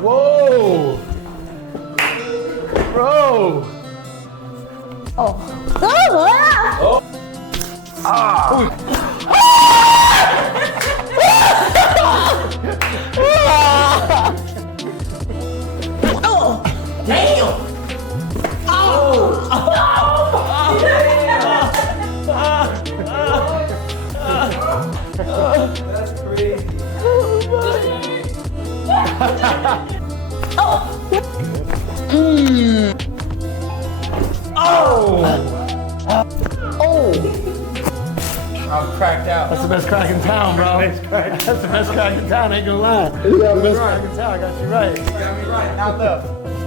Whoa! Bro! Oh. Oh! Ah! Oh! Damn! That's crazy. I'm cracked out. That's the best crack in town, bro. That's the best crack in town, ain't gonna lie. Yeah, Best crack in town, I got you right. You got me right, not left.